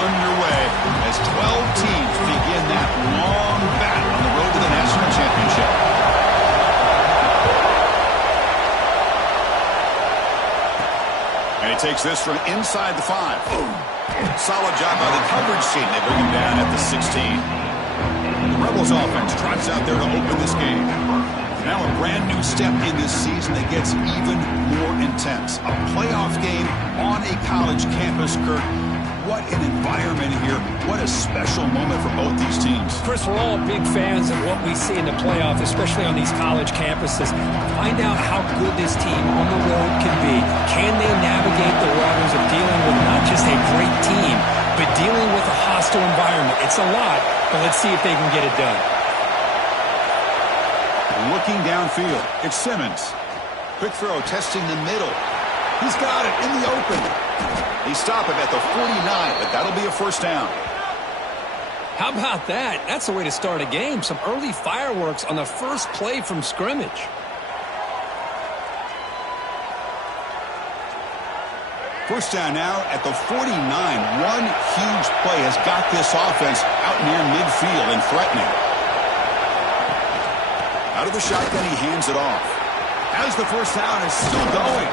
underway as 12 teams begin that long battle on the road to the national championship. And he takes this from inside the 5. Solid job by the coverage team. They bring him down at the 16. The Rebels offense trots out there to open this game. Now a brand new step in this season that gets even more intense. A playoff game on a college campus, Kirk. What an environment here. What a special moment for both these teams. Chris, we're all big fans of what we see in the playoff, especially on these college campuses. Find out how good this team on the road can be. Can they navigate the waters of dealing with not just a great team, but dealing with a hostile environment? It's a lot, but let's see if they can get it done. Looking downfield, it's Simmons. Quick throw, testing the middle. He's got it in the open. He stopped him at the 49, but that'll be a first down. How about that? That's the way to start a game. Some early fireworks on the first play from scrimmage. First down now at the 49. One huge play has got this offense out near midfield and threatening. Out of the shotgun, he hands it off. As the first down is still going.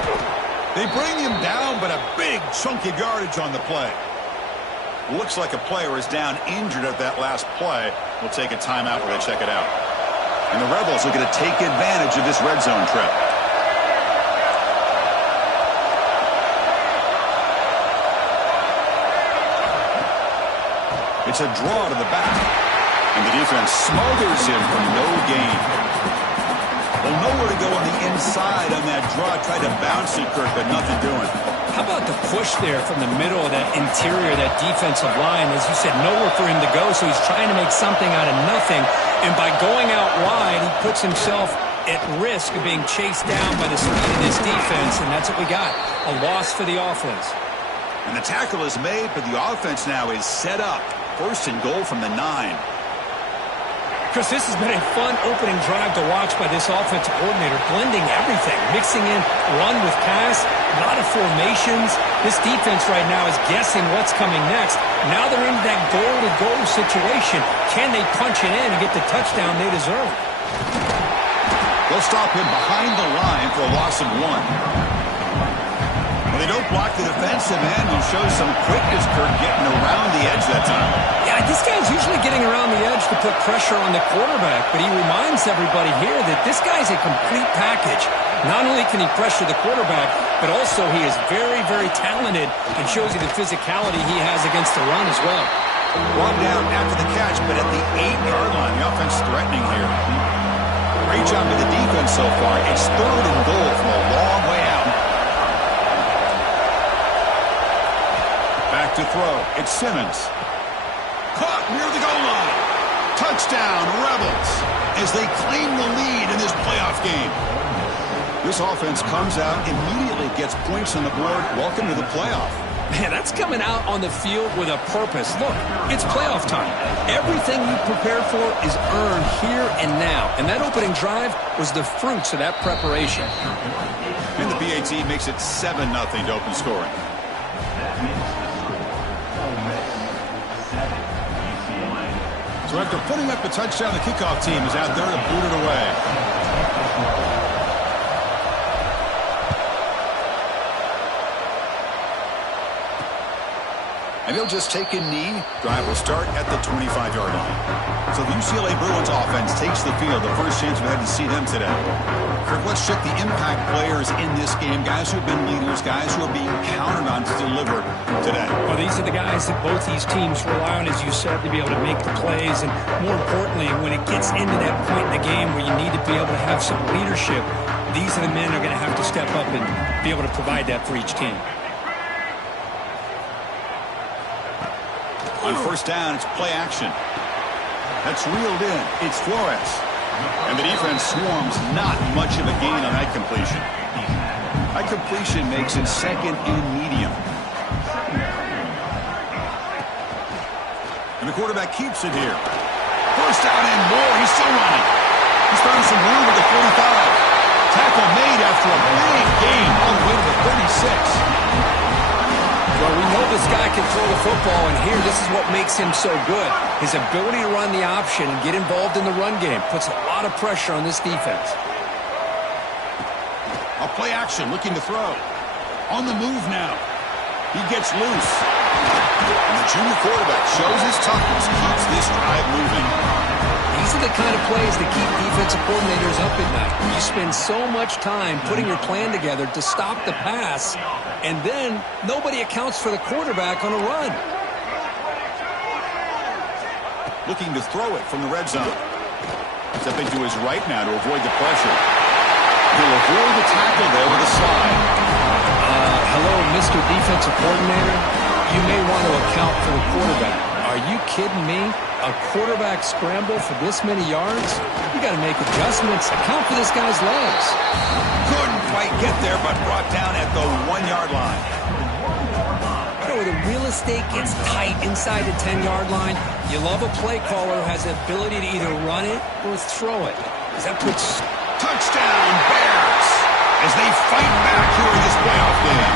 They bring him down, but a big chunk of yardage on the play. Looks like a player is down injured at that last play. We'll take a timeout while they check it out. And the Rebels are going to take advantage of this red zone trip. It's a draw to the back. And the defense smothers him for no gain. Well, nowhere to go on the inside on that draw. Tried to bounce it, Kirk, but nothing doing. How about the push there from the middle of that interior, that defensive line? As you said, nowhere for him to go, so he's trying to make something out of nothing. And by going out wide, he puts himself at risk of being chased down by the speed of this defense, and that's what we got, a loss for the offense. And the tackle is made, but the offense now is set up. First and goal from the 9. Chris, this has been a fun opening drive to watch by this offensive coordinator, blending everything, mixing in run with pass, a lot of formations. This defense right now is guessing what's coming next. Now they're into that goal-to-goal situation. Can they punch it in and get the touchdown they deserve? They'll stop him behind the line for a loss of 1. Well, they don't block the defensive end. He shows some quickness, Kirk, getting around the edge that time. Yeah, this guy's usually getting around the edge to put pressure on the quarterback, but he reminds everybody here that this guy's a complete package. Not only can he pressure the quarterback, but also he is very, very talented and shows you the physicality he has against the run as well. Brought down after the catch, but at the 8-yard line, the offense threatening here. Great job by the defense so far. It's 3rd and goal from a long way out. Back to throw. It's Simmons. Caught near the goal line. Touchdown, Rebels, as they claim the lead in this playoff game. This offense comes out, immediately gets points on the board. Welcome to the playoff. Man, that's coming out on the field with a purpose. Look, it's playoff time. Everything you prepare for is earned here and now. And that opening drive was the fruits of that preparation. And the PAT makes it 7-0 to open scoring. So after putting up the touchdown, the kickoff team is out there to boot it away. And he'll just take a knee. Drive will start at the 25-yard line. So the UCLA Bruins offense takes the field. The first chance we had to see them today. Kirk, let's check the impact players in this game. Guys who have been leaders, guys who are being counted on to deliver today. Well, these are the guys that both these teams rely on, as you said, to be able to make the plays. And more importantly, when it gets into that point in the game where you need to be able to have some leadership, these are the men who are going to have to step up and be able to provide that for each team. On first down, it's play action. That's reeled in. It's Flores. And the defense swarms, not much of a gain on that completion. That completion makes it 2nd and medium. And the quarterback keeps it here. First down and more. He's still running. He's found some room at the 45. Tackle made after a big gain all the way to the 36. Well, we know this guy can throw the football, and here, this is what makes him so good. His ability to run the option and get involved in the run game puts a lot of pressure on this defense. A play action, looking to throw. On the move now. He gets loose. And the junior quarterback shows his toughness, keeps this drive moving. These are the kind of plays that keep defensive coordinators up at night. You spend so much time putting your plan together to stop the pass, and then nobody accounts for the quarterback on a run. Looking to throw it from the red zone. Stepping to his right now to avoid the pressure. He'll avoid the tackle there with a slide. Hello, Mr. Defensive Coordinator. You may want to account for the quarterback. Are you kidding me? A quarterback scramble for this many yards? You got to make adjustments. Account for this guy's legs. Couldn't quite get there, but brought down at the 1-yard line. You know, the real estate gets tight inside the 10-yard line. You love a play caller who has the ability to either run it or throw it. Because that puts... Touchdown, Bears! As they fight back here in this playoff game.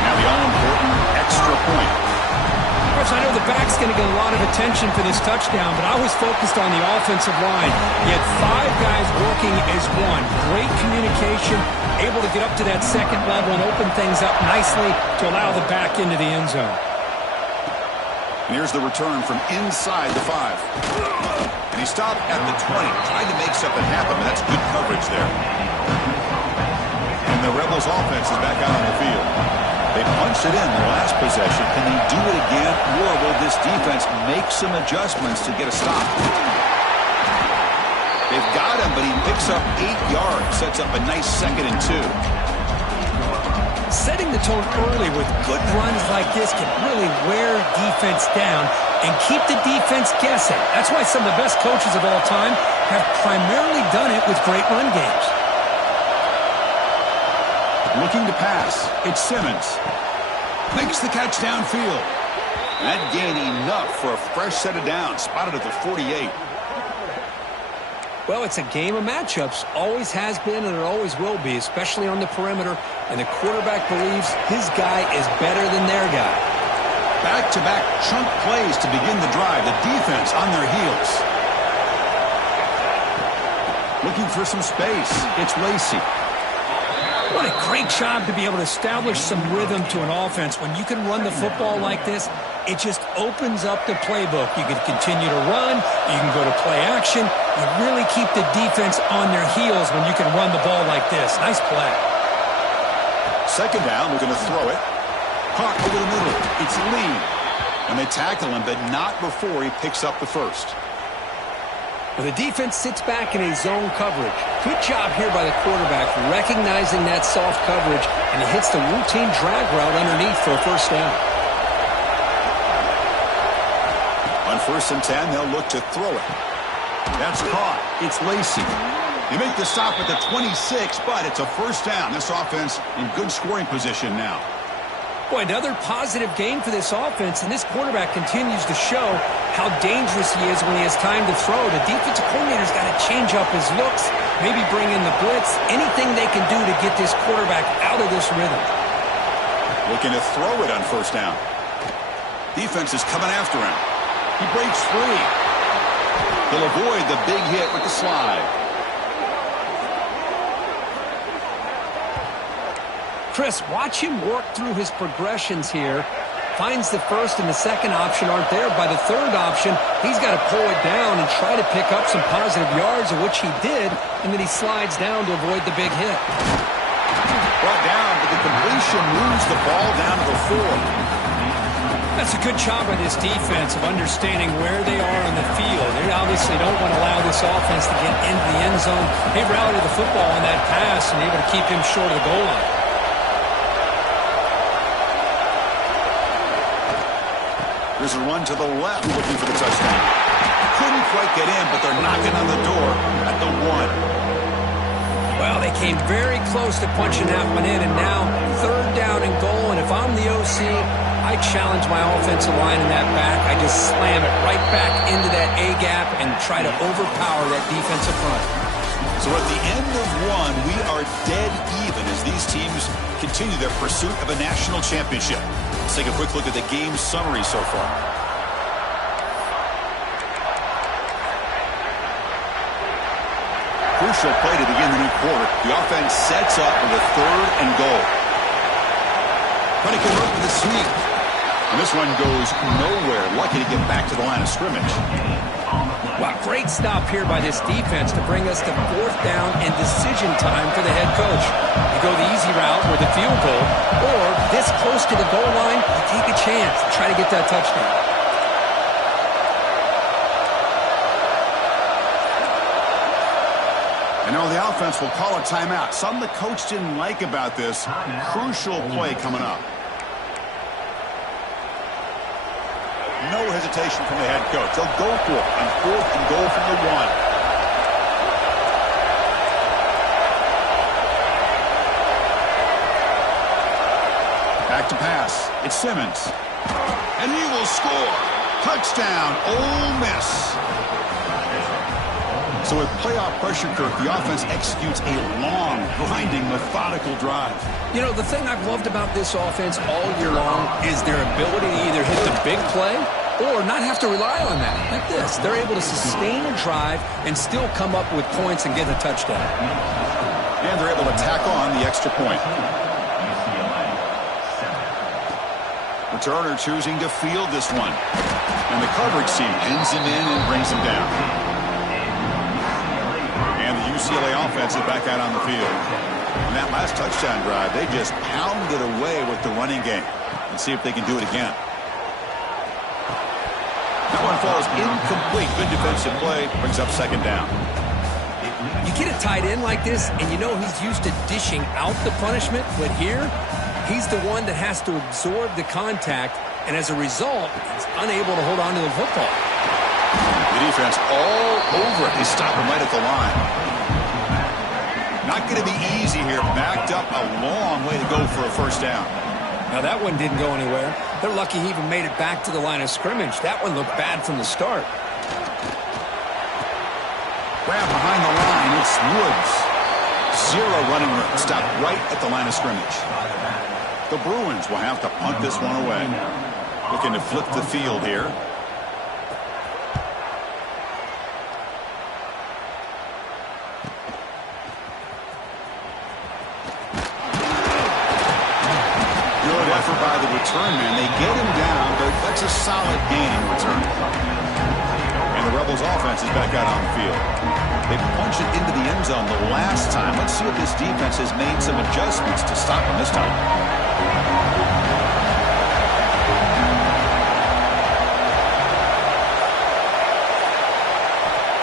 Now the all-important extra point. Chris, I know the back's going to get a lot of attention for this touchdown, but I was focused on the offensive line. He had 5 guys working as one. Great communication, able to get up to that second level and open things up nicely to allow the back into the end zone. And here's the return from inside the 5. And he stopped at the 20, trying to make something happen, but that's good coverage there. And the Rebels offense is back out on the field. They punched it in their last possession. Can they do it again, or will this defense make some adjustments to get a stop? They've got him, but he picks up 8 yards, sets up a nice 2nd and 2. Setting the tone early with good runs like this can really wear defense down and keep the defense guessing. That's why some of the best coaches of all time have primarily done it with great run games. Looking to pass. It's Simmons. Makes the catch downfield. That gain enough for a fresh set of downs. Spotted at the 48. Well, it's a game of matchups. Always has been and it always will be, especially on the perimeter. And the quarterback believes his guy is better than their guy. Back-to-back chunk plays to begin the drive. The defense on their heels. Looking for some space. It's Lacey. What a great job to be able to establish some rhythm to an offense. When you can run the football like this, it just opens up the playbook. You can continue to run. You can go to play action. You really keep the defense on their heels when you can run the ball like this. Nice play. 2nd down, we're going to throw it. Caught over the middle. It's Lee. And they tackle him, but not before he picks up the 1st. Well, the defense sits back in a zone coverage. Good job here by the quarterback, recognizing that soft coverage, and he hits the routine drag route underneath for a 1st down. On 1st and 10, they'll look to throw it. That's caught. It's Lacey. You make the stop at the 26, but it's a 1st down. This offense in good scoring position now. Boy, another positive game for this offense, and this quarterback continues to show how dangerous he is when he has time to throw. The defensive coordinator's got to change up his looks, maybe bring in the blitz, anything they can do to get this quarterback out of this rhythm. Looking to throw it on 1st down. Defense is coming after him. He breaks free. He'll avoid the big hit with the slide. Chris, watch him work through his progressions here. Finds the 1st and the 2nd option aren't there. By the 3rd option, he's got to pull it down and try to pick up some positive yards, of which he did, and then he slides down to avoid the big hit. Brought down, but the completion moves the ball down to the 4. That's a good job by this defense of understanding where they are on the field. They obviously don't want to allow this offense to get into the end zone. They rallied the football on that pass and able to keep him short of the goal line. There's a run to the left looking for the touchdown. Couldn't quite get in, but they're knocking on the door at the 1. Well, they came very close to punching that one in, and now 3rd down and goal. And if I'm the OC, I challenge my offensive line in that back. I just slam it right back into that A-gap and try to overpower that defensive front. So at the end of 1, we are dead even as these teams continue their pursuit of a national championship. Let's take a quick look at the game summary so far. Crucial play to begin the new quarter. The offense sets up with a 3rd and goal. Trying to convert with a sweep. And this one goes nowhere. Lucky to get back to the line of scrimmage. Wow, great stop here by this defense to bring us to 4th down and decision time for the head coach. You go the easy route with a field goal, or this close to the goal line, you take a chance to try to get that touchdown. And now the offense will call a timeout. Something the coach didn't like about this. Crucial play coming up. No hesitation from the head coach. They'll go for it on 4th and goal from the 1. Back to pass. It's Simmons. And he will score. Touchdown, Ole Miss. So with playoff pressure, Kirk, the offense executes a long, grinding, methodical drive. You know, the thing I've loved about this offense all year long is their ability to either hit the big play or not have to rely on that. Like this, they're able to sustain a drive and still come up with points and get a touchdown. And they're able to tack on the extra point. Returner choosing to field this one. And the coverage team pins him in and brings him down. And the UCLA offense is back out on the field. In that last touchdown drive, they just pounded away with the running game. Let's see if they can do it again. That one falls incomplete. Good defensive play. Brings up 2nd down. You get a tight end like this, and you know he's used to dishing out the punishment, but here, he's the one that has to absorb the contact, and as a result, he's unable to hold on to the football. The defense all over it. They stop him right at the line. Not going to be easy here. Backed up a long way to go for a 1st down. Now that one didn't go anywhere. They're lucky he even made it back to the line of scrimmage. That one looked bad from the start. Grab behind the line. It's Woods. 0 running room. Stopped right at the line of scrimmage. The Bruins will have to punt this one away. Looking to flip the field here. Effort by the return man. They get him down, but that's a solid gain in return. And the Rebels offense is back out on the field. They punched it into the end zone the last time. Let's see if this defense has made some adjustments to stop him this time.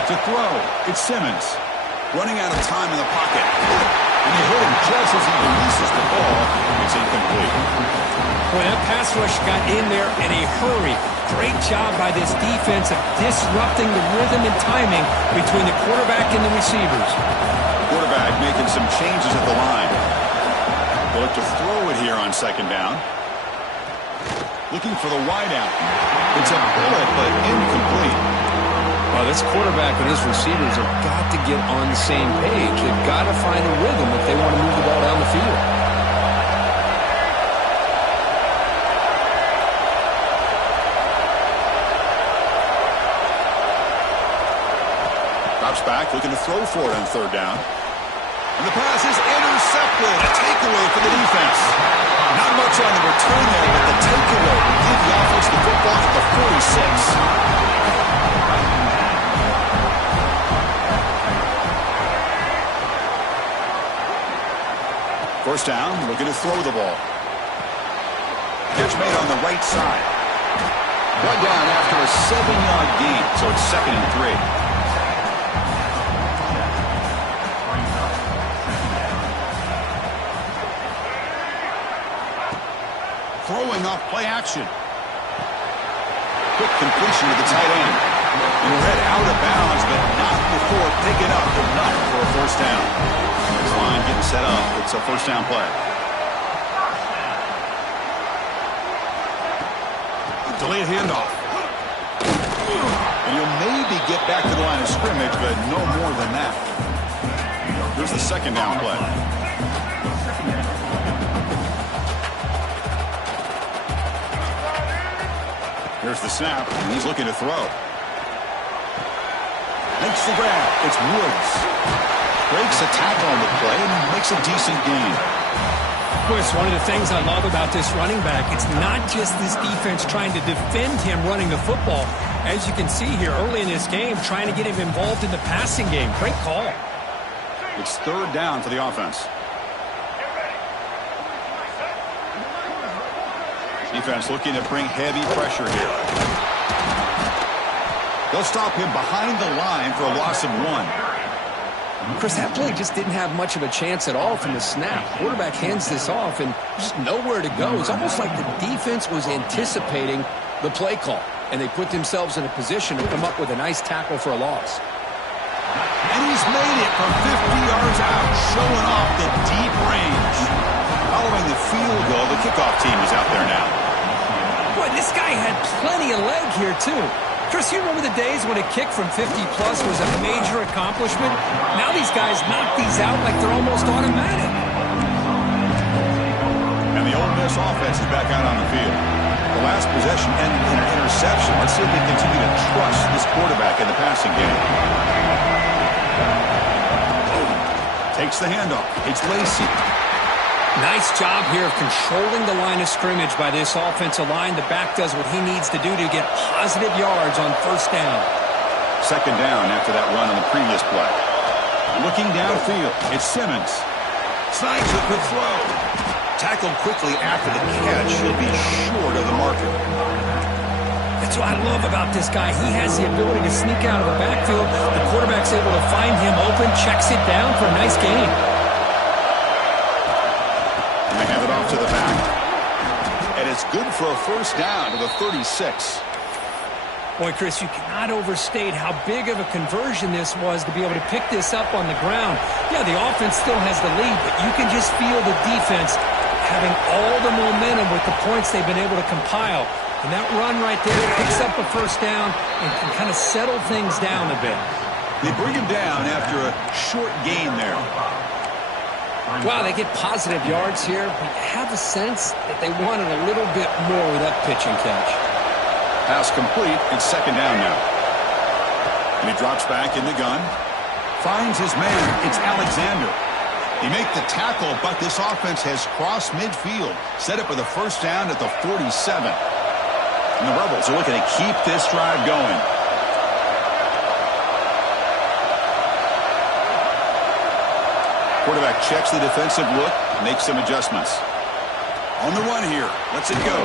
To throw, it's Simmons. Running out of time in the pocket. And they hit him just as he releases the ball. It's incomplete. Boy, that pass rush got in there in a hurry. Great job by this defense of disrupting the rhythm and timing between the quarterback and the receivers. Quarterback making some changes at the line. They'll look to throw it here on 2nd down. Looking for the wideout. It's a bullet, but incomplete. Well, this quarterback and his receivers have got to get on the same page. They've got to find a rhythm if they want to move the ball down the field. Drops back, looking to throw for it on 3rd down. And the pass is intercepted. A takeaway for the defense. Not much on the return there, but the takeaway will give the offense the football at the 46. 1st down, looking to throw the ball. Catch made on the right side. Brought down after a 7-yard gain, so it's 2nd and 3. Throwing off play action. Quick completion to the tight end. And read out of bounds, but not before picking up enough for a 1st down. This line getting set up. It's a 1st down play. Delayed handoff. And you'll maybe get back to the line of scrimmage, but no more than that. Here's the 2nd down play. Here's the snap, and he's looking to throw. Makes the grab. It's Woods. Breaks a tackle on the play and makes a decent gain. Boy, it's one of the things I love about this running back. It's not just this defense trying to defend him running the football. As you can see here early in this game, trying to get him involved in the passing game. Great call. It's third down for the offense. Defense looking to bring heavy pressure here. They'll stop him behind the line for a loss of 1. Chris, that play just didn't have much of a chance at all from the snap. Quarterback hands this off and just nowhere to go. It's almost like the defense was anticipating the play call, and they put themselves in a position to come up with a nice tackle for a loss. And he's made it from 50 yards out, showing off the deep range. Following the field goal, the kickoff team is out there now. Boy, this guy had plenty of leg here, too. Chris, you remember the days when a kick from 50-plus was a major accomplishment? Now these guys knock these out like they're almost automatic. And the Ole Miss offense is back out on the field. The last possession ended in an interception. Let's see if they continue to trust this quarterback in the passing game. Takes the handoff. It's Lacey. Nice job here of controlling the line of scrimmage by this offensive line. The back does what he needs to do to get positive yards on first down. Second down after that run on the previous play. Looking downfield, it's Simmons. Snipes a good throw. Tackled quickly after the catch. He'll be short of the marker. That's what I love about this guy. He has the ability to sneak out of the backfield. The quarterback's able to find him open, checks it down for a nice gain. And they hand it off to the back. And it's good for a first down to the 36. Boy, Chris, you cannot overstate how big of a conversion this was to be able to pick this up on the ground. Yeah, the offense still has the lead, but you can just feel the defense having all the momentum with the points they've been able to compile. And that run right there picks up a first down and can kind of settle things down a bit. They bring him down after a short gain there. Wow, they get positive yards here, but you have a sense that they wanted a little bit more with that pitch and catch. Pass complete. It's second down now. And he drops back in the gun. Finds his man. It's Alexander. He makes the tackle, but this offense has crossed midfield. Set up for the first down at the 47. And the Rebels are looking to keep this drive going. Quarterback checks the defensive look, makes some adjustments. On the run here, lets it go.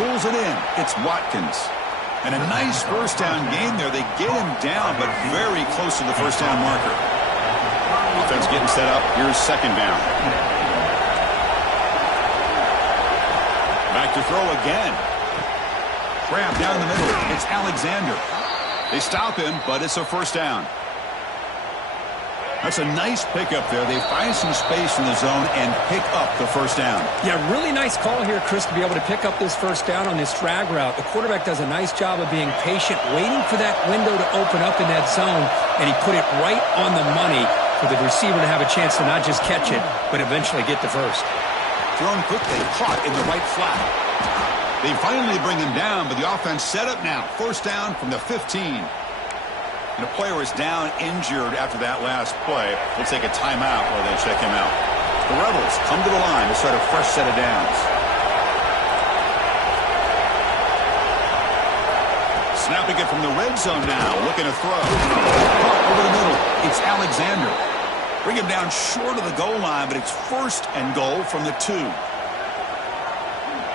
Pulls it in. It's Watkins. And a nice first down gain there. They get him down, but very close to the first down marker. Offense getting set up. Here's second down. Back to throw again. Grab down the middle. It's Alexander. They stop him, but it's a first down. That's a nice pickup there. They find some space in the zone and pick up the first down. Yeah, really nice call here, Chris, to be able to pick up this first down on this drag route. The quarterback does a nice job of being patient, waiting for that window to open up in that zone, and he put it right on the money for the receiver to have a chance to not just catch it, but eventually get the first. Thrown quickly, caught in the right flat. They finally bring him down, but the offense set up now. First down from the 15. And the player is down injured after that last play. We'll take a timeout while they check him out. The Rebels come to the line to start a fresh set of downs. Snapping it from the red zone now, looking to throw. Caught over the middle. It's Alexander. Bring him down short of the goal line, but it's first and goal from the 2.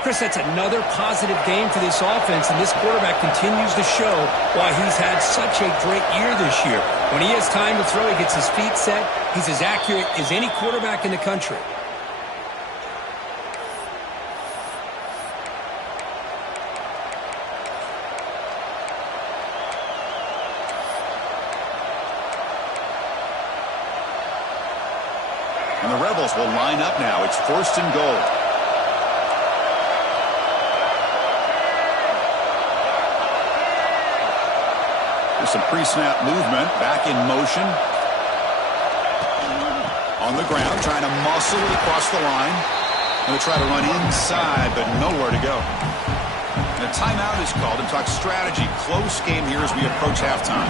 Chris, that's another positive game for this offense, and this quarterback continues to show why he's had such a great year this year. When he has time to throw, he gets his feet set. He's as accurate as any quarterback in the country. And the Rebels will line up now. It's first and goal. Some pre-snap movement, back in motion. On the ground, trying to muscle it across the line. Going to try to run inside, but nowhere to go. And a timeout is called to talk strategy. Close game here as we approach halftime.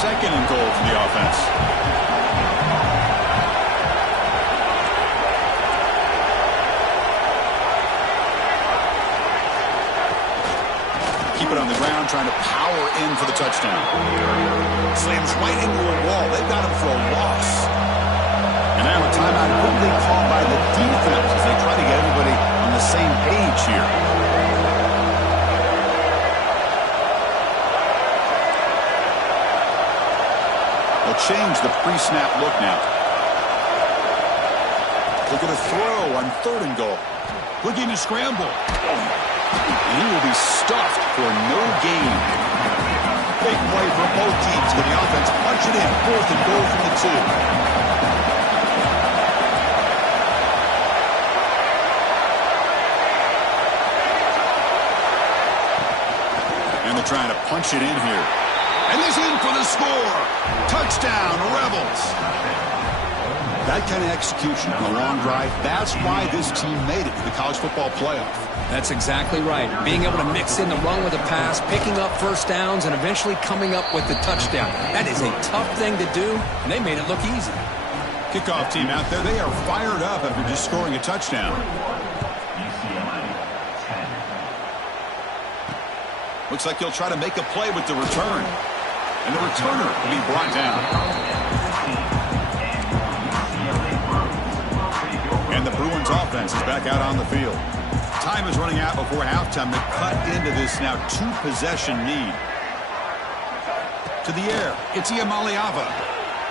2nd and goal for the offense. Keep it on the ground, trying to power in for the touchdown. Slams right into a wall. They've got him for a loss. And now a timeout quickly called by the defense as they try to get everybody on the same page here. They'll change the pre-snap look now. Look at a throw on 3rd and goal. Looking to scramble. And he will be stuffed for no gain. Big play for both teams. Get the offense punch it in. 4th and goal from the 2. Trying to punch it in here. And he's in for the score. Touchdown, Rebels. That kind of execution on a long drive, that's why this team made it to the college football playoff. That's exactly right. Being able to mix in the run with a pass, picking up first downs, and eventually coming up with the touchdown. That is a tough thing to do, and they made it look easy. Kickoff team out there, they are fired up after just scoring a touchdown. Looks like he'll try to make a play with the return. And the returner will be brought down. And the Bruins offense is back out on the field. Time is running out before halftime to cut into this now 2-possession lead. To the air, it's Iamaleava.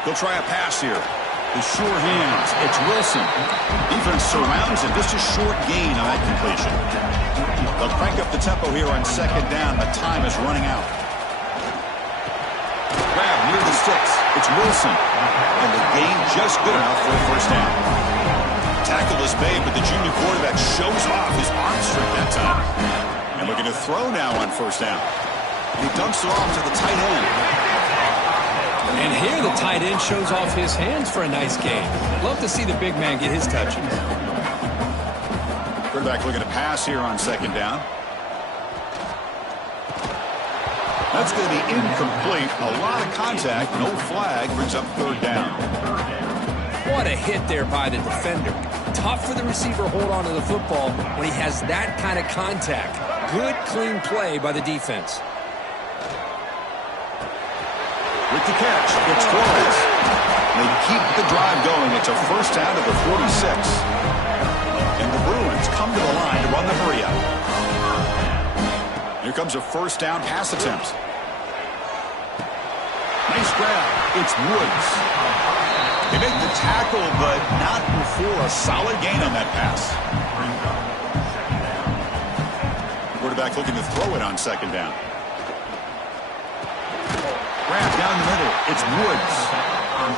He'll try a pass here. The sure hands, it's Wilson. Defense surrounds him, just a short gain on that completion. They'll crank up the tempo here on 2nd down. The time is running out. Grab near the sticks. It's Wilson. And the gain just good enough for a 1st down. Tackle is made, but the junior quarterback shows off his arm strength that time. And looking to throw now on 1st down. And he dumps it off to the tight end. And here the tight end shows off his hands for a nice gain. Love to see the big man get his touches. Quarterback looking to pass here on 2nd down. That's going to be incomplete. A lot of contact. No flag. Brings up 3rd down. What a hit there by the defender. Tough for the receiver to hold on to the football when he has that kind of contact. Good, clean play by the defense. With the catch, it's Flores. They keep the drive going. It's a 1st down to the 46. And the Bruins come to the line to run the hurry up. Here comes a 1st down pass attempt. Nice grab. It's Woods. They make the tackle, but not before a solid gain on that pass. Quarterback looking to throw it on 2nd down. Grab down the middle. It's Woods.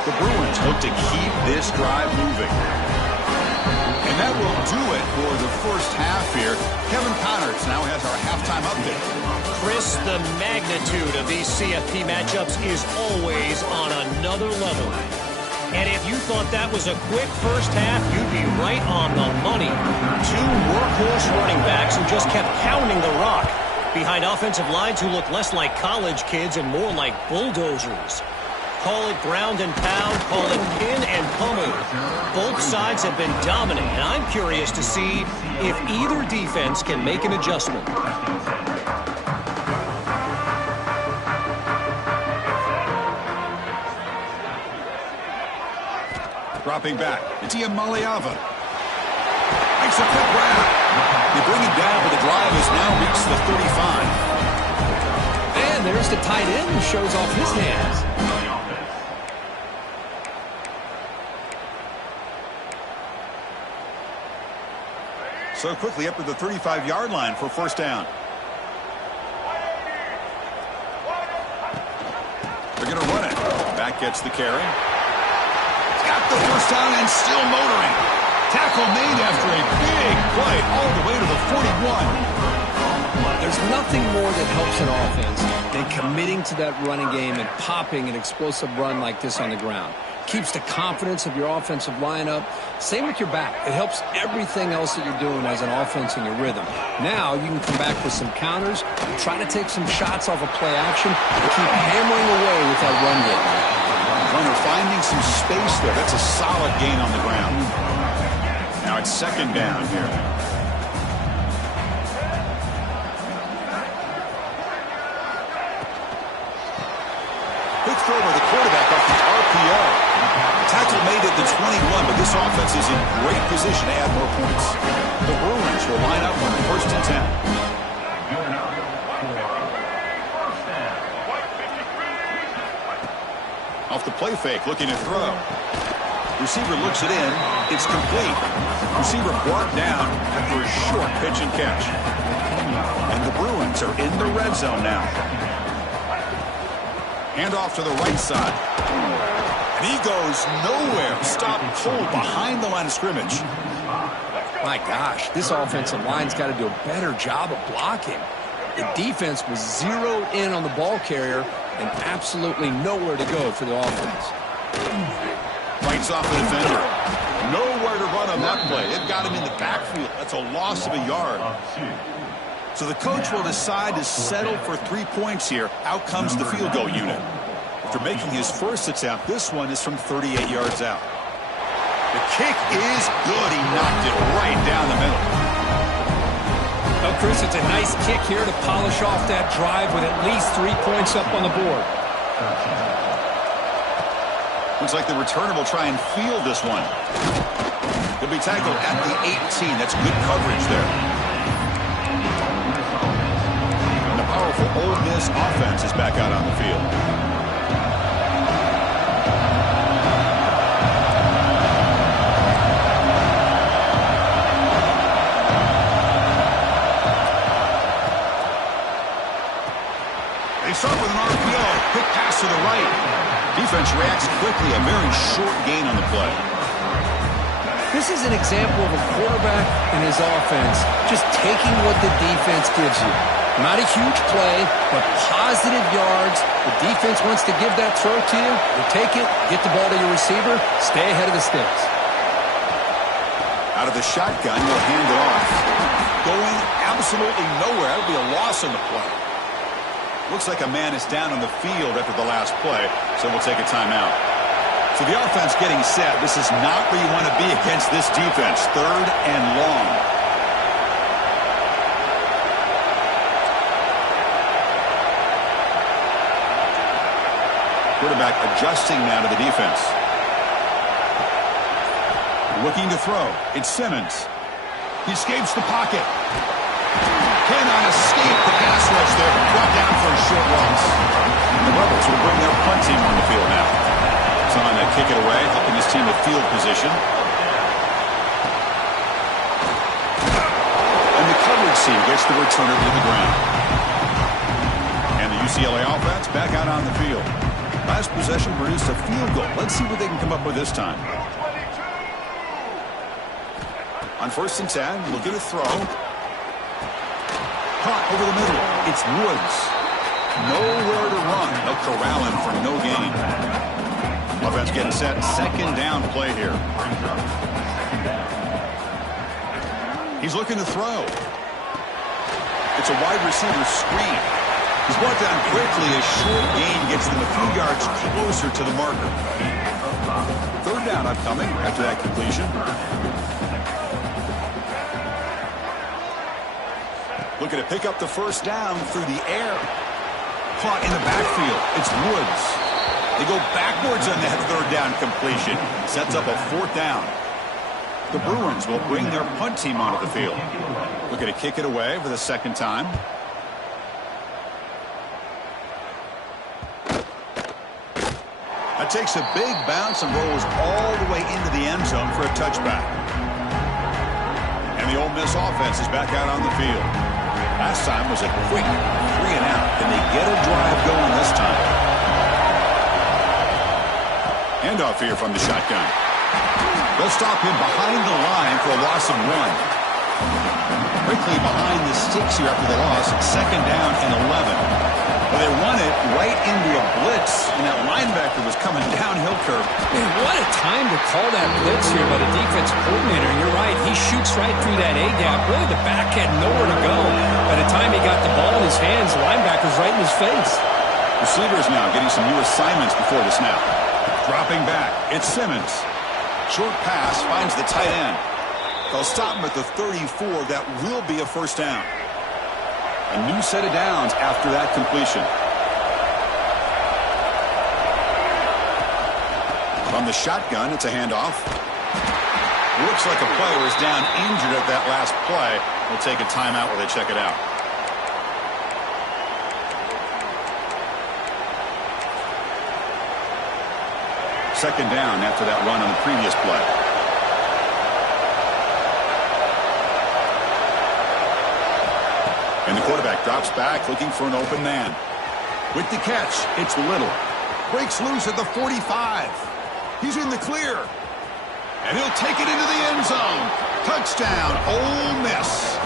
The Bruins look to keep this drive moving. And that will do it for the 1st half here. Kevin Connors now has our halftime update. Chris, the magnitude of these CFP matchups is always on another level. And if you thought that was a quick 1st half, you'd be right on the money. 2 workhorse running backs who just kept pounding the rock behind offensive lines who look less like college kids and more like bulldozers. Call it ground and pound, call it pin and pummel. Both sides have been dominant, and I'm curious to see if either defense can make an adjustment. Dropping back, it's Iamaleava. Makes a quick grab. They bring him down, but the drive has now reached the 35. And there's the tight end who shows off his hands. So quickly up to the 35-yard line for 1st down. They're going to run it. Back gets the carry. He's got the 1st down and still motoring. Tackle made after a big play all the way to the 41. There's nothing more that helps an offense than committing to that running game and popping an explosive run like this on the ground. keeps the confidence of your offensive lineup. Same with your back. It helps everything else that you're doing as an offense in your rhythm. Now you can come back with some counters, try to take some shots off of play action, and keep hammering away with that run game. Runner finding some space there. That's a solid gain on the ground. Now it's second down here. Big throw by the quarterback off the RPO. Tackle made at the 21, but this offense is in great position to add more points. The Bruins will line up on first and 10. Off the play fake, looking to throw. Receiver looks it in. It's complete. Receiver brought down after a short pitch and catch. And the Bruins are in the red zone now. Hand off to the right side. And he goes nowhere. Stopped cold behind the line of scrimmage. My gosh, this offensive line's got to do a better job of blocking. The defense was zeroed in on the ball carrier and absolutely nowhere to go for the offense. Fights off the defender. Nowhere to run on that play. It got him in the backfield. That's a loss of a yard. So the coach will decide to settle for 3 points here. Out comes the field goal unit. After making his first attempt, this one is from 38 yards out. The kick is good. He knocked it right down the middle. Well, Chris, it's a nice kick here to polish off that drive with at least 3 points up on the board. Looks like the returner will try and field this one. He'll be tackled at the 18. That's good coverage there. And the powerful Ole Miss offense is back out on the field. They start with an RPO. Quick pass to the right. Defense reacts quickly. A very short gain on the play. This is an example of a quarterback and his offense just taking what the defense gives you. Not a huge play, but positive yards. The defense wants to give that throw to you. You take it, get the ball to your receiver, stay ahead of the sticks. Out of the shotgun, you'll hand it off. Going absolutely nowhere. That'll be a loss on the play. Looks like a man is down on the field after the last play, so we'll take a timeout. So the offense getting set. This is not where you want to be against this defense. Third and long. Quarterback adjusting now to the defense. Looking to throw. It's Simmons. He escapes the pocket. Cannot escape the pass rush there. Brought down for a short loss. The Rebels will bring their punt team on the field now. Time to kick it away, helping his team with field position. And the coverage team gets the returner to the ground. And the UCLA offense back out on the field. Last possession produced a field goal. Let's see what they can come up with this time. On first and 10, looking to throw. Caught over the middle. It's Woods. Nowhere to run. They'll corral him for no gain. Offense getting set. Second down play here. He's looking to throw. It's a wide receiver screen. He's brought down quickly. A short gain gets them a few yards closer to the marker. Third down upcoming after that completion. Looking to pick up the first down through the air. Caught in the backfield. It's Woods. They go backwards on that third down completion. Sets up a fourth down. The Bruins will bring their punt team onto the field. Looking to kick it away for the second time. That takes a big bounce and rolls all the way into the end zone for a touchback. And the Ole Miss offense is back out on the field. Last time was a quick 3 and out. Can they get a drive going this time? Handoff here from the shotgun. They'll stop him behind the line for a loss of 1. Quickly behind the sticks here after the loss. Second down and 11. Well, they run it right into a blitz, and that linebacker was coming downhill curve. Man, what a time to call that blitz here by the defensive coordinator. And you're right, he shoots right through that A-gap. Really, the back had nowhere to go. By the time he got the ball in his hands, the linebacker's right in his face. Receivers now getting some new assignments before the snap. Dropping back, it's Simmons. Short pass finds the tight end. They'll stop him at the 34. That will be a first down. A new set of downs after that completion. From the shotgun, it's a handoff. Looks like a player is down injured at that last play. We'll take a timeout while they check it out. Second down after that run on the previous play. And the quarterback drops back looking for an open man. With the catch, it's Little. Breaks loose at the 45. He's in the clear. And he'll take it into the end zone. Touchdown, Ole Miss.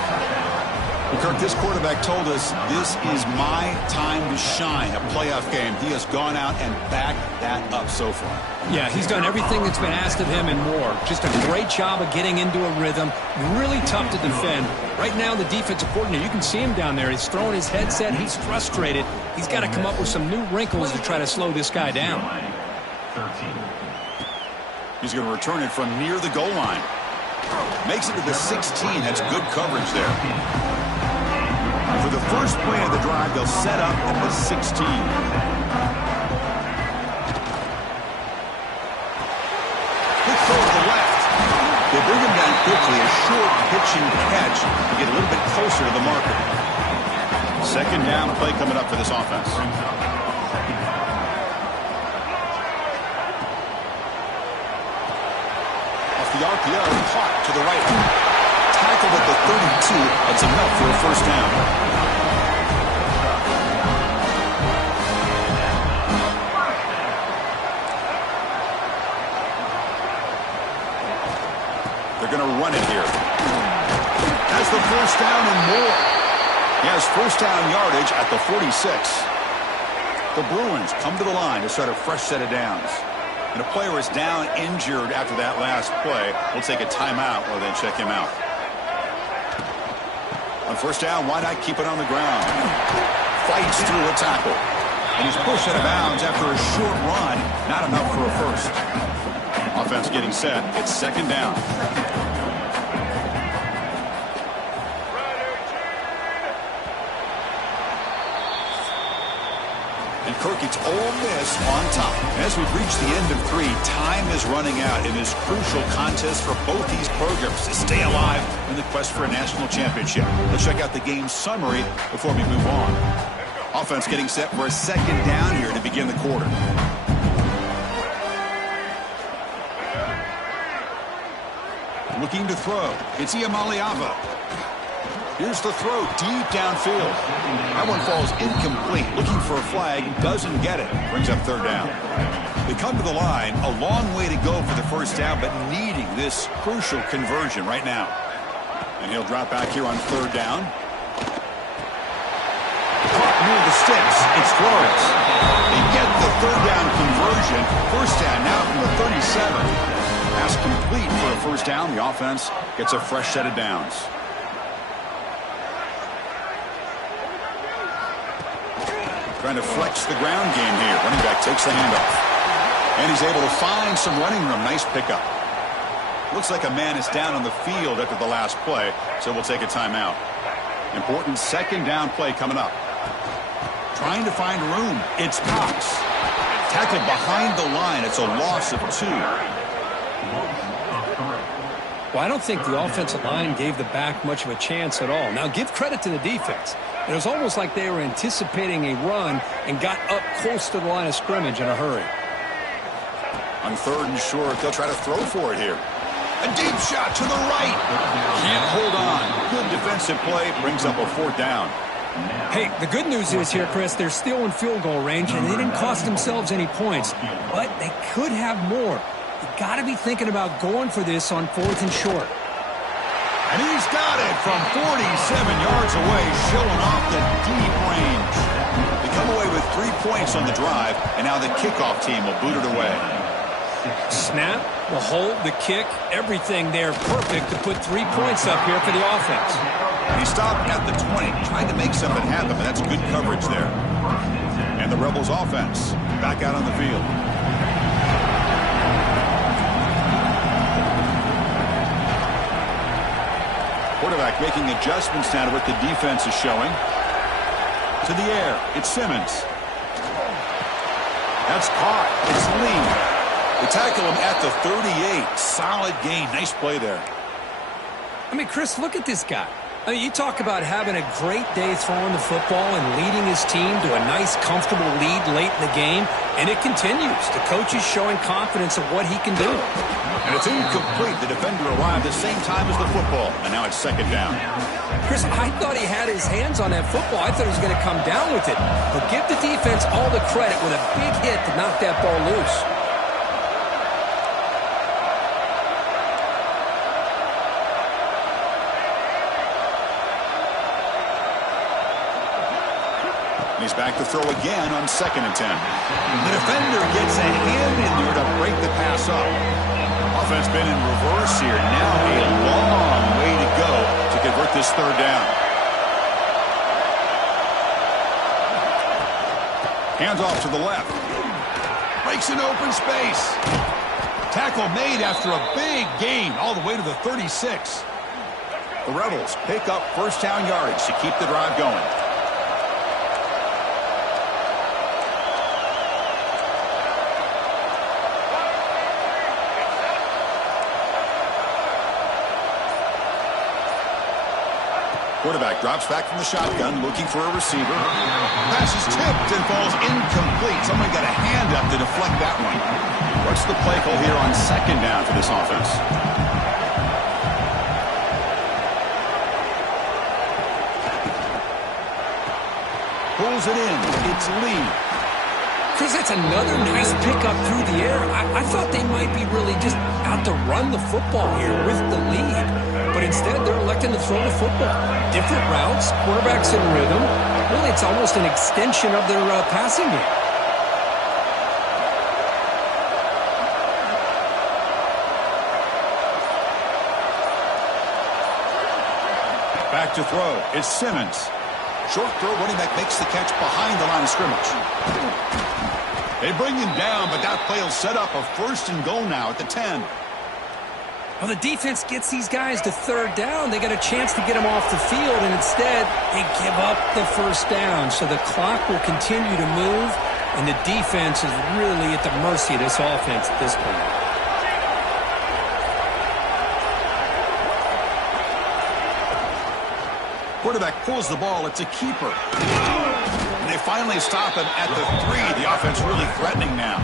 Well, Kirk, this quarterback told us this is my time to shine, a playoff game. He has gone out and backed that up so far. Yeah, he's done everything that's been asked of him and more. Just a great job of getting into a rhythm. Really tough to defend. Right now, the defensive coordinator, you can see him down there. He's throwing his headset. He's frustrated. He's got to come up with some new wrinkles to try to slow this guy down. He's going to return it from near the goal line. Makes it to the 16. That's good coverage there. For the first play of the drive, they'll set up at the 16. Quick throw to the left. They bring him down quickly. A short pitching catch to get a little bit closer to the marker. Second down play coming up for this offense. Off the RPO, caught to the right. Tackled at the 32. That's enough for a first down. They're going to run it here. That's the first down and more. He has first down yardage at the 46. The Bruins come to the line to start a fresh set of downs. And a player is down injured after that last play. We'll take a timeout while they check him out. On first down, why not keep it on the ground? Fights through a tackle. And he's pushed out of bounds after a short run. Not enough for a first. Offense getting set. It's second down. And Kirk, it's Ole Miss on top. As we've reached the end of 3, time is running out in this crucial contest for both these programs to stay alive in the quest for a national championship. Let's check out the game summary before we move on. Offense getting set for a second down here to begin the quarter. Looking to throw. It's Iamaleava. Here's the throw deep downfield. That one falls incomplete. Looking for a flag. Doesn't get it. Brings up third down. They come to the line. A long way to go for the first down, but needing this crucial conversion right now. And he'll drop back here on third down. Caught near the sticks. It's Flores. They get the third down conversion. First down now from the 37. Pass complete for a first down. The offense gets a fresh set of downs. Trying to flex the ground game here. Running back takes the handoff. And he's able to find some running room. Nice pickup. Looks like a man is down on the field after the last play, so we'll take a timeout. Important second down play coming up. Trying to find room. It's Cox. Tackled behind the line. It's a loss of 2. Well, I don't think the offensive line gave the back much of a chance at all. Now, give credit to the defense. It was almost like they were anticipating a run and got up close to the line of scrimmage in a hurry. On third and short, they'll try to throw for it here. A deep shot to the right. Can't hold on. Good defensive play. Brings up a fourth down. Hey, the good news is here, Chris, they're still in field goal range, and they didn't cost themselves any points. But they could have more. You got to be thinking about going for this on fourth and short. And he's got it from 47 yards away, showing off the deep range. They come away with 3 points on the drive, and now the kickoff team will boot it away. Snap, the hold, the kick, everything there perfect to put 3 points up here for the offense. He stopped at the 20, trying to make something happen, but that's good coverage there. And the Rebels offense back out on the field. Quarterback making adjustments now to what the defense is showing. To the air, it's Simmons. That's caught. It's Lee. They tackle him at the 38. Solid gain. Nice play there. I mean, Chris, look at this guy. I mean, you talk about having a great day throwing the football and leading his team to a nice, comfortable lead late in the game, and it continues. The coach is showing confidence of what he can do. And it's incomplete. The defender arrived at the same time as the football, and now it's second down. Chris, I thought he had his hands on that football. I thought he was going to come down with it. But give the defense all the credit with a big hit to knock that ball loose. He's back to throw again on 2nd and 10. The defender gets a hand in there to break the pass up. Offense been in reverse here. Now a long way to go to convert this 3rd down. Hands off to the left. Breaks an open space. Tackle made after a big gain all the way to the 36. The Rebels pick up 1st down yards to keep the drive going. Quarterback drops back from the shotgun, looking for a receiver. Pass is tipped and falls incomplete. Somebody got a hand up to deflect that one. What's the play call here on 2nd down for this offense? Pulls it in. It's Lee. Chris, that's another nice pickup through the air. I thought they might be really just out to run the football here with the lead. But instead, they're electing to throw the football. Different routes, quarterbacks in rhythm. Really, it's almost an extension of their passing game. Back to throw. It's Simmons. Short throw, running back makes the catch behind the line of scrimmage. They bring him down, but that play will set up a 1st and goal now at the 10. Well, the defense gets these guys to 3rd down. They got a chance to get them off the field, and instead they give up the 1st down. So the clock will continue to move, and the defense is really at the mercy of this offense at this point. Quarterback pulls the ball. It's a keeper. And they finally stop him at the 3. The offense really threatening now.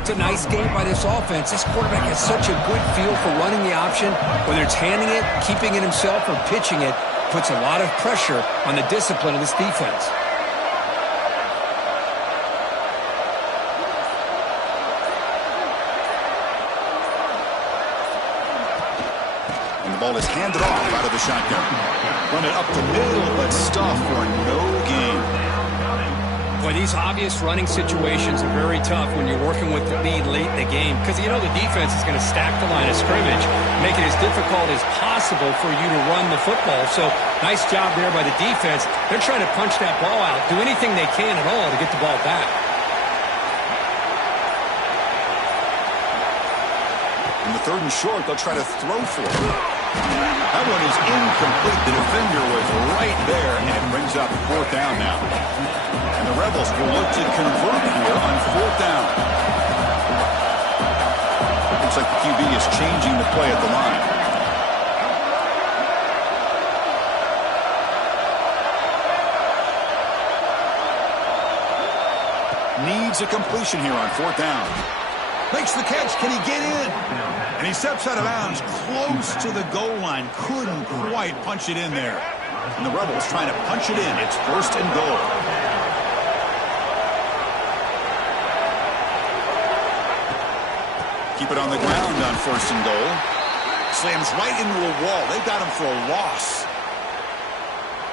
It's a nice game by this offense. This quarterback has such a good feel for running the option. Whether it's handing it, keeping it himself, or pitching it, puts a lot of pressure on the discipline of this defense. And the ball is handed off out of the shotgun. Run it up the middle, but stuff for no gain. Boy, these obvious running situations are very tough when you're working with the lead late in the game because you know the defense is going to stack the line of scrimmage, make it as difficult as possible for you to run the football. So nice job there by the defense. They're trying to punch that ball out, do anything they can at all to get the ball back. In the 3rd and short, they'll try to throw for it. That one is incomplete. The defender was right there, and it brings up 4th down now. And the Rebels will look to convert here on 4th down. Looks like the QB is changing the play at the line. Needs a completion here on 4th down. Makes the catch. Can he get in? And he steps out of bounds close to the goal line. Couldn't quite punch it in there. And the Rebels trying to punch it in. It's 1st and goal. Keep it on the ground on 1st and goal. Slams right into a wall. They got him for a loss.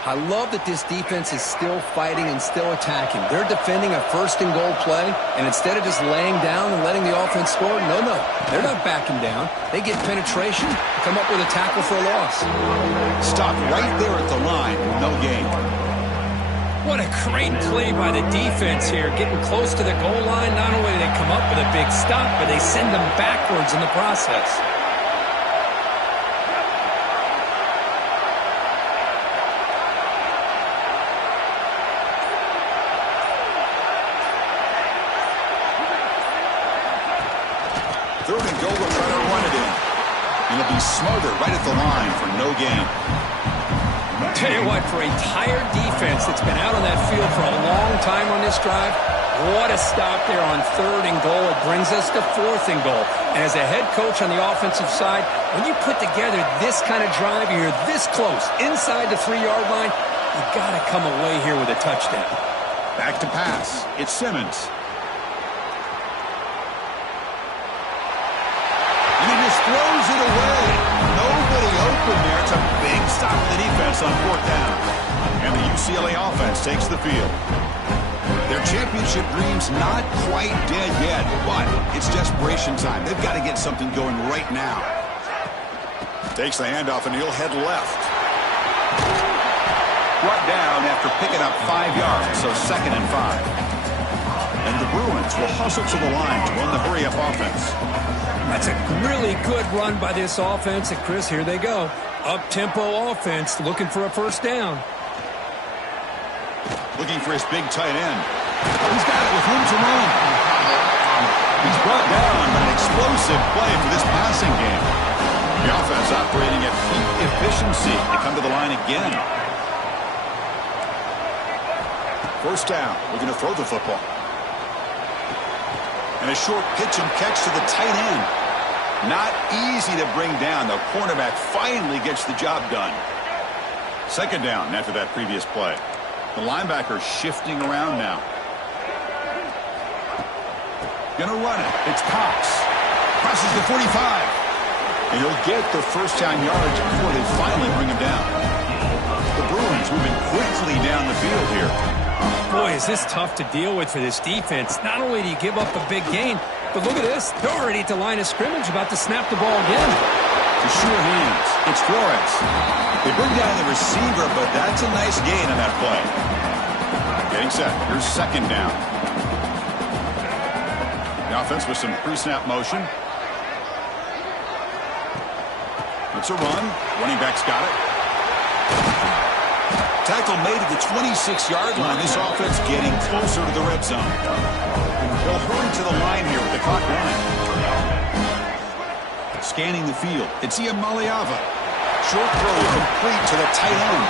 I love that this defense is still fighting and still attacking. They're defending a first-and-goal play, and instead of just laying down and letting the offense score, no, they're not backing down. They get penetration, come up with a tackle for a loss. Stopped right there at the line, no gain. What a great play by the defense here, getting close to the goal line. Not only do they come up with a big stop, but they send them backwards in the process. Third and goal, will try to run it in. It'll be smothered right at the line for no gain. Tell you what, for a tired defense that's been out on that field for a long time on this drive, what a stop there on third and goal. It brings us to fourth and goal. And as a head coach on the offensive side, when you put together this kind of drive, you're this close, inside the 3-yard line, you got to come away here with a touchdown. Back to pass. It's Simmons. And he just throws it away. Nobody open there. It's a big stop for the defense on fourth down. And the UCLA offense takes the field. Their championship dream's not quite dead yet, but it's desperation time. They've got to get something going right now. Takes the handoff, and he'll head left. Brought down after picking up 5 yards, so 2nd and 5. And the Bruins will hustle to the line to run the hurry-up offense. That's a really good run by this offense. And, Chris, here they go. Up-tempo offense looking for a first down. Looking for his big tight end. He's got it with room to run. He's brought down by an explosive play for this passing game. The offense operating at peak efficiency. They come to the line again. First down. We're going to throw the football. And a short pitch and catch to the tight end. Not easy to bring down. The cornerback finally gets the job done. Second down after that previous play. The linebacker shifting around now. Gonna run it. It's Cox. Crosses the 45. And he'll get the first down yards before they finally bring him down. The Bruins moving quickly down the field here. Boy, is this tough to deal with for this defense. Not only do you give up a big gain, but look at this. They're already at the line of scrimmage, about to snap the ball again. To sure hands. It's Flores. They bring down the receiver, but that's a nice gain on that play. Getting set. Here's second down. The offense with some pre-snap motion. It's a run. Running back's got it. Tackle made at the 26-yard line. This offense getting closer to the red zone. They'll hurry to the line here with the clock running. Scanning the field. It's Ian Maliava. Short throw complete to the tight end.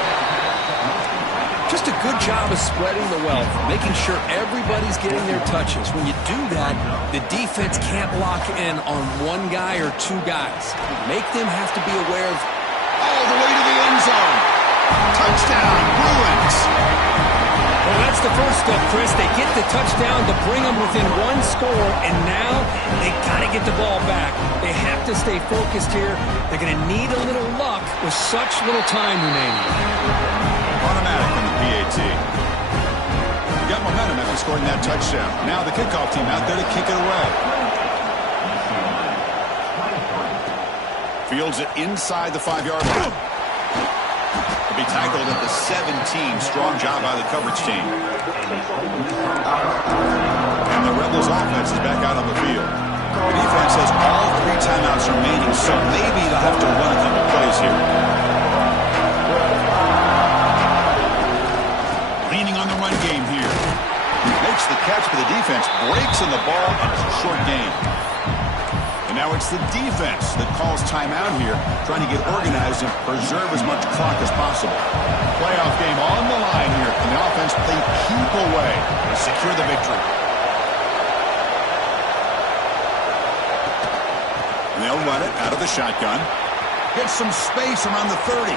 Just a good job of spreading the wealth, making sure everybody's getting their touches. When you do that, the defense can't lock in on one guy or two guys. Make them have to be aware of all the way to the end zone. Touchdown, Bruins. Well, that's the first step, Chris. They get the touchdown to bring them within one score, and now they got to get the ball back. They have to stay focused here. They're going to need a little luck with such little time remaining. Automatic on the PAT. Got momentum after scoring that touchdown. Now the kickoff team out there to kick it away. Fields it inside the 5-yard line. Be tackled at the 17. Strong job by the coverage team. And the Rebels offense is back out on the field. The defense has all 3 timeouts remaining, so maybe they'll have to run a couple plays here. Leaning on the run game here. Makes the catch, but the defense breaks in the ball and it's a short gain. And now it's the defense that calls timeout here, trying to get organized and preserve as much clock as possible. Playoff game on the line here, and the offense played keep away to secure the victory. And they'll run it out of the shotgun. Get some space around the 30.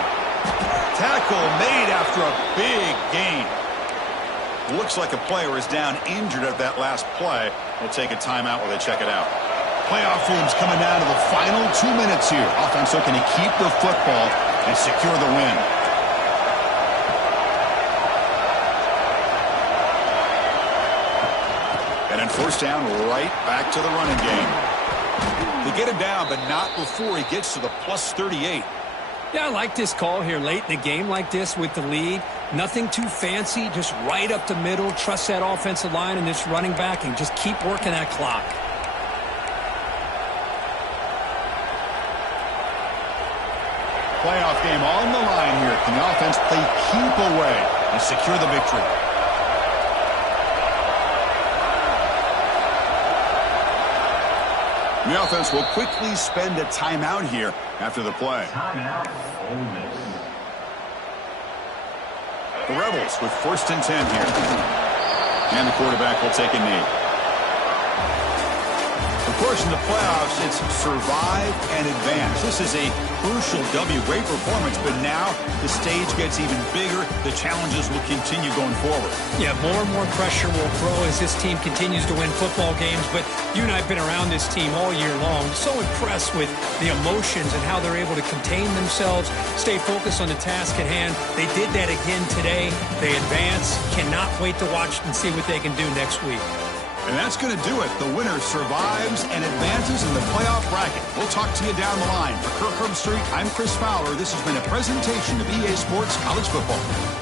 Tackle made after a big gain. Looks like a player is down injured at that last play. We'll take a timeout while they check it out. Playoff games coming down to the final 2 minutes here. Offense looking to keep the football and secure the win. First down, right back to the running game. They get him down, but not before he gets to the plus 38. Yeah, I like this call here late in the game like this with the lead. Nothing too fancy, just right up the middle. Trust that offensive line and this running back and just keep working that clock. Playoff game on the line here. Can the offense play keep away and secure the victory? The offense will quickly spend a timeout here after the play. The Rebels with 1st and 10 here. And the quarterback will take a knee. Of course, in the playoffs, it's survive and advance. This is a crucial W. Great performance, but now the stage gets even bigger. The challenges will continue going forward. Yeah, more and more pressure will grow as this team continues to win football games. But you and I have been around this team all year long. So impressed with the emotions and how they're able to contain themselves, stay focused on the task at hand. They did that again today. They advance. Cannot wait to watch and see what they can do next week. And that's going to do it. The winner survives and advances in the playoff bracket. We'll talk to you down the line. For Kirk Herbstreit, I'm Chris Fowler. This has been a presentation of EA Sports College Football.